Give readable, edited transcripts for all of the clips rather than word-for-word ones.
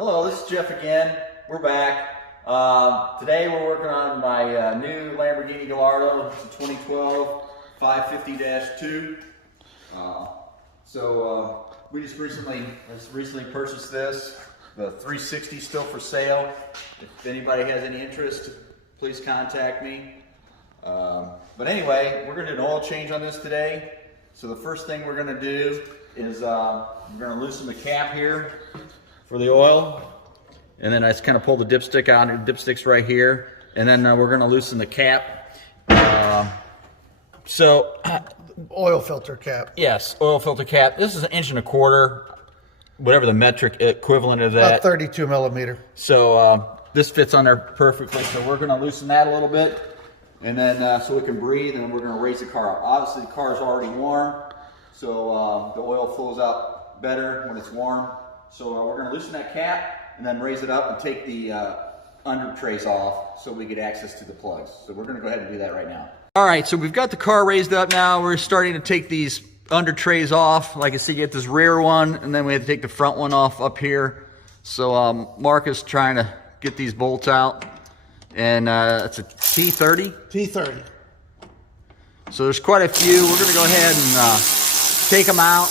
Hello, this is Jeff again. We're back. Today we're working on my new Lamborghini Gallardo. It's a 2012 550-2. We just recently purchased this. The 360 is still for sale. If anybody has any interest, please contact me. But anyway, we're going to do an oil change on this today. So the first thing we're going to do is we're going to loosen the cap here for the oil, and then I just kind of pull the dipstick out. The dipstick's right here, and then we're going to loosen the cap. Oil filter cap. Yes, oil filter cap. This is 1.25 inches, whatever the metric equivalent of that. About 32 millimeter. So this fits on there perfectly. So we're going to loosen that a little bit, and then so we can breathe, and we're going to raise the car up. Obviously, the car is already warm, so the oil flows out better when it's warm. So we're going to loosen that cap and then raise it up and take the under trays off so we get access to the plugs. So we're going to go ahead and do that right now. All right, so we've got the car raised up now. We're starting to take these under trays off. Like I said, you get this rear one, and then we have to take the front one off up here. So Mark is trying to get these bolts out, and it's a T30. T30. So there's quite a few. We're going to go ahead and take them out,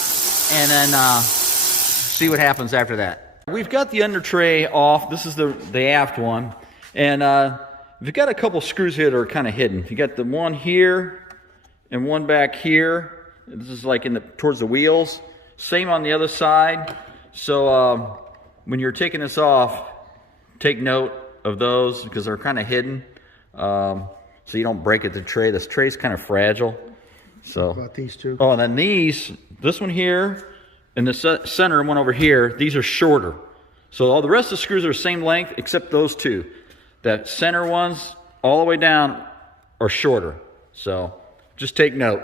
and then see what happens after that. We've got the under tray off. This is the aft one, and we've got a couple screws here that are kind of hidden. You got the one here and one back here. This is like towards the wheels. Same on the other side. So when you're taking this off, take note of those because they're kind of hidden, so you don't break it. The tray. This tray's kind of fragile. So about these two. Oh, and then this one here. And the center one over here, these are shorter. So all the rest of the screws are the same length except those two. That center ones all the way down are shorter. So just take note.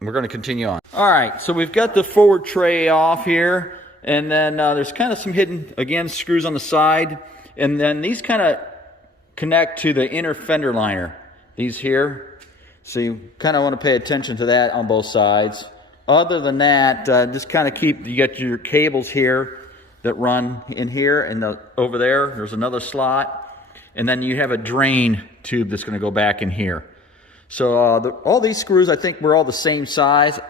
We're going to continue on. All right, so we've got the forward tray off here. And then there's kind of some hidden, again, screws on the side. And then these kind of connect to the inner fender liner. These here. So you kind of want to pay attention to that on both sides. Other than that, just kind of you got your cables here that run in here, and over there's another slot, and then you have a drain tube that's going to go back in here. So all these screws, I think, were all the same size,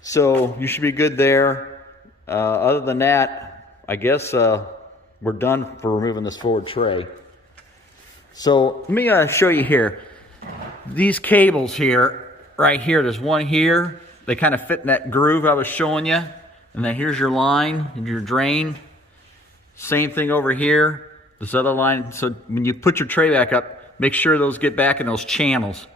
so you should be good there. Other than that, I guess we're done for removing this forward tray. So let me show you here. These cables here, right here, there's one here. They kind of fit in that groove I was showing you. And then here's your line and your drain. Same thing over here. This other line. So when you put your tray back up, make sure those get back in those channels.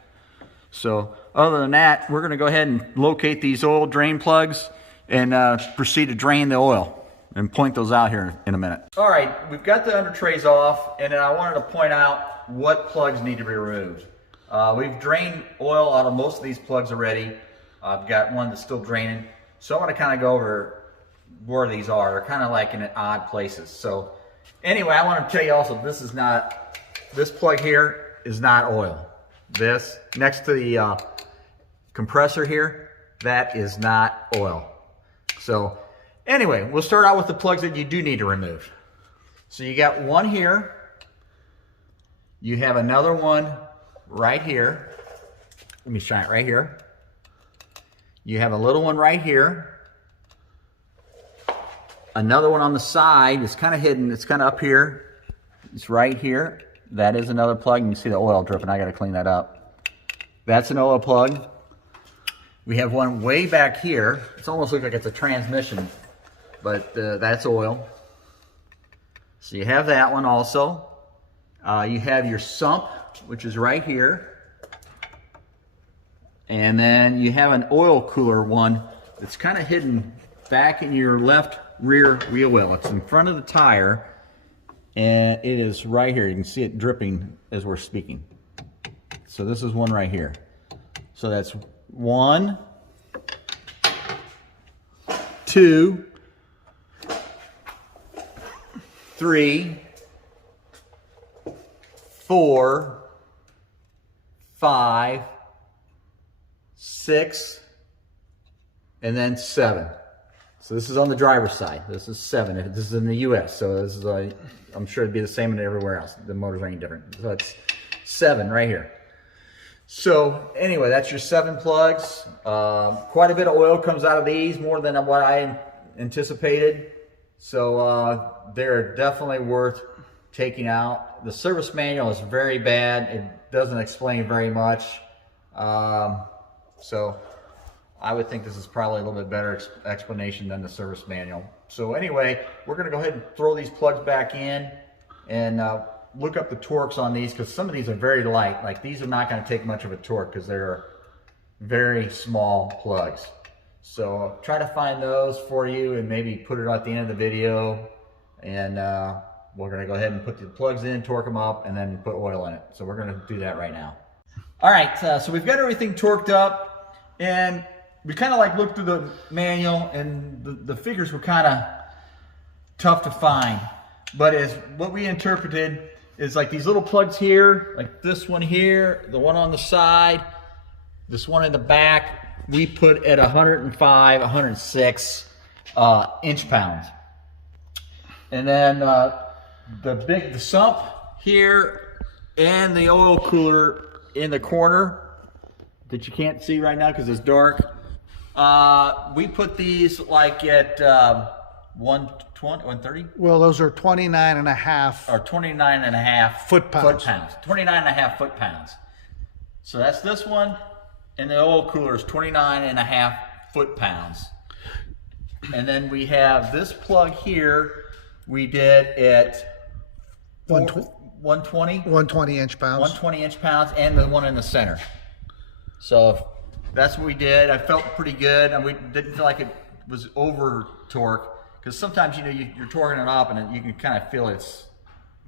So other than that, we're going to go ahead and locate these oil drain plugs and proceed to drain the oil and point those out here in a minute. All right, we've got the under trays off, and then I wanted to point out what plugs need to be removed. We've drained oil out of most of these plugs already. I've got one that's still draining. So I want to kind of go over where these are. They're kind of like in odd places. So anyway, I want to tell you also, this plug here is not oil. This, next to the compressor here, that is not oil. So anyway, we'll start out with the plugs that you do need to remove. So you got one here. You have another one right here. Let me shine it right here. You have a little one right here. Another one on the side. It's kind of hidden. It's kind of up here. It's right here. That is another plug. You can see the oil dripping. I got to clean that up. That's an oil plug. We have one way back here. It almost looks like it's a transmission, but that's oil. So you have that one also. You have your sump, which is right here. And then you have an oil cooler one that's kind of hidden back in your left rear wheel well. It's in front of the tire, and it is right here. You can see it dripping as we're speaking. So this is one right here. So that's 1, 2, 3, 4, 5, 6, and then 7. So this is on the driver's side. This is 7. This is in the U.S. So this is I'm sure it'd be the same everywhere else. The motors ain't different. So it's 7 right here. So anyway, that's your 7 plugs. Quite a bit of oil comes out of these, more than what I anticipated. So they're definitely worth taking out. The service manual is very bad. It doesn't explain very much. So I would think this is probably a little bit better explanation than the service manual. So anyway, we're going to go ahead and throw these plugs back in and look up the torques on these, because some of these are very light. Like these are not going to take much of a torque because they're very small plugs. So try to find those for you and maybe put it at the end of the video. And we're going to go ahead and put the plugs in, torque them up, and then put oil in it. So we're going to do that right now. All right, so we've got everything torqued up, and we kind of like looked through the manual, and the figures were kind of tough to find. But as what we interpreted is like these little plugs here, like this one here, the one on the side, this one in the back, we put at 105, 106 inch-pounds. And then the sump here and the oil cooler in the corner that you can't see right now because it's dark. We put these like at 120, 130? Well, those are 29 and a half. Or 29 and a half Foot-pounds. 29 and a half foot-pounds. So that's this one, and the oil cooler is 29 and a half foot-pounds. And then we have this plug here, we did at 120? 120 inch-pounds. 120 inch-pounds, and the one in the center. So that's what we did. I felt pretty good, and we didn't feel like it was over torque, because sometimes, you know, you're torquing it up and you can kind of feel it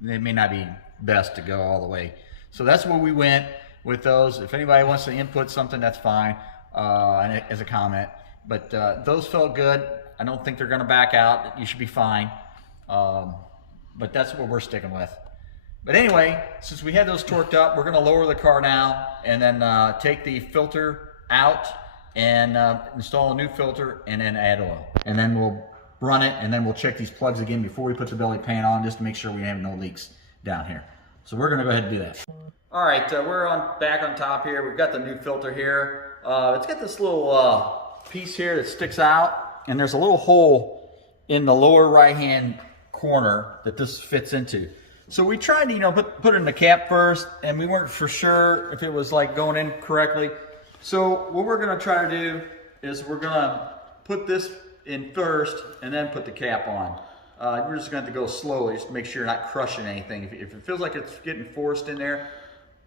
may not be best to go all the way. So that's where we went with those. If anybody wants to input something, that's fine, and as a comment. But those felt good. I don't think they're going to back out. You should be fine. But that's what we're sticking with. But anyway, since we had those torqued up, we're going to lower the car now and then take the filter out and install a new filter and then add oil. And then we'll run it, and then we'll check these plugs again before we put the belly pan on, just to make sure we have no leaks down here. So we're going to go ahead and do that. All right, we're back on top here. We've got the new filter here. It's got this little piece here that sticks out, and there's a little hole in the lower right-hand corner that this fits into. So we tried to, you know, put it in the cap first, and we weren't for sure if it was like going in correctly. So what we're going to try to do is we're going to put this in first and then put the cap on. You're just going to have to go slowly just to make sure you're not crushing anything. If it feels like it's getting forced in there,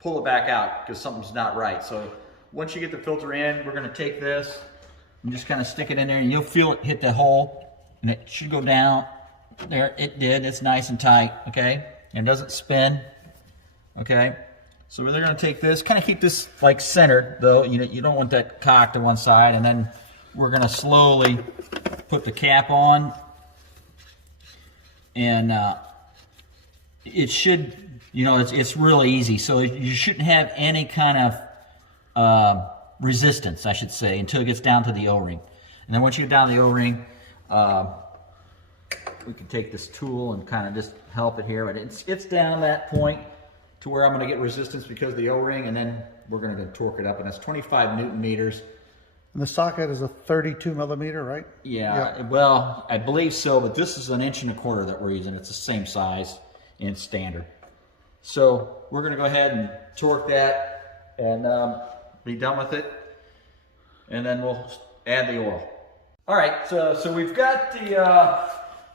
pull it back out because something's not right. So once you get the filter in, we're going to take this and just kind of stick it in there, and you'll feel it hit the hole, and it should go down. There, it did. It's nice and tight, okay? And it doesn't spin, okay? So we're going to take this, kind of keep this like centered, though. You don't want that cocked to one side, and then we're going to slowly put the cap on, and it should, you know, it's really easy. So you shouldn't have any kind of resistance, I should say, until it gets down to the O-ring. And then once you get down to the O-ring, we can take this tool and kind of just help it here, but it's down that point to where I'm going to get resistance because of the O-ring, and then we're going to torque it up, and that's 25 Newton meters. And the socket is a 32 millimeter, right? Yeah, well, I believe so, but this is 1.25 inches that we're using. It's the same size and standard. So we're going to go ahead and torque that and be done with it, and then we'll add the oil. All right, so we've got the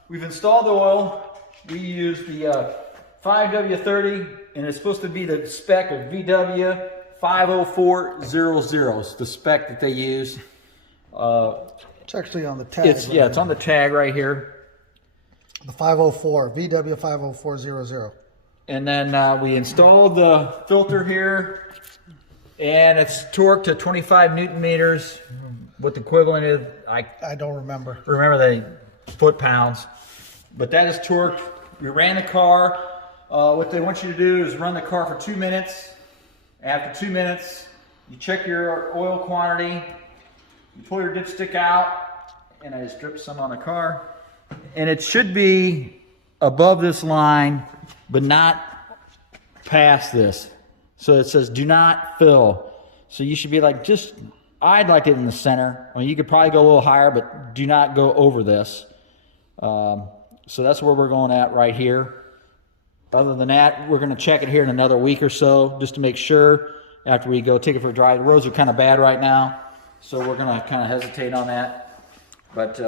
we've installed the oil. We use the 5W30, and it's supposed to be the spec of VW50400. It's the spec that they use. It's actually on the tag. It's on the tag right here. The 504, VW50400. And then we installed the filter here, and it's torqued to 25 Newton meters. What the equivalent is, I don't remember. Remember the foot-pounds. But that is torqued. We ran the car. What they want you to do is run the car for 2 minutes. After 2 minutes, you check your oil quantity, you pull your dipstick out, and I just dripped some on the car. And it should be above this line, but not past this. So it says do not fill. So you should be like just, I'd like it in the center. I mean, you could probably go a little higher, but do not go over this. So that's where we're going at right here. Other than that, we're going to check it here in another week or so just to make sure after we go take it for a drive. The roads are kind of bad right now, so we're going to kind of hesitate on that. But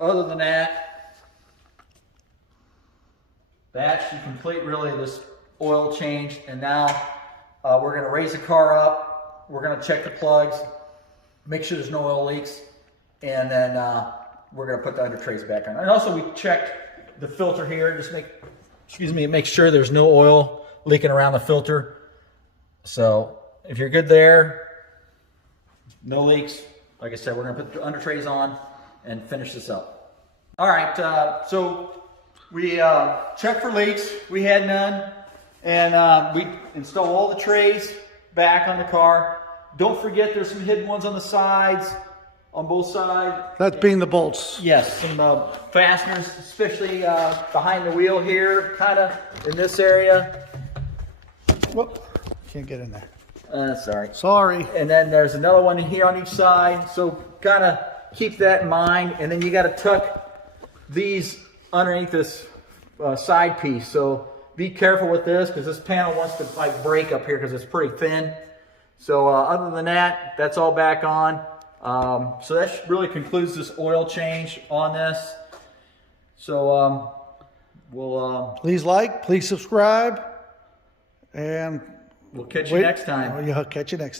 other than that, that should complete really this oil change. And now we're going to raise the car up. We're going to check the plugs, make sure there's no oil leaks, and then we're going to put the under trays back on. And also we checked the filter here, just make sure there's no oil leaking around the filter. So if you're good there, no leaks, like I said, we're going to put the under trays on and finish this up. All right, so we checked for leaks. We had none, and we installed all the trays back on the car. Don't forget there's some hidden ones on the sides, on both sides. That's being the bolts. Yes, some fasteners, especially behind the wheel here, kind of in this area. Whoop, can't get in there. Sorry. Sorry. And then there's another one here on each side. So kind of keep that in mind. And then you got to tuck these underneath this side piece. So be careful with this because this panel wants to like break up here because it's pretty thin. So other than that, that's all back on. So that really concludes this oil change on this. So we'll please like, please subscribe, and we'll catch you next time. Catch you next time.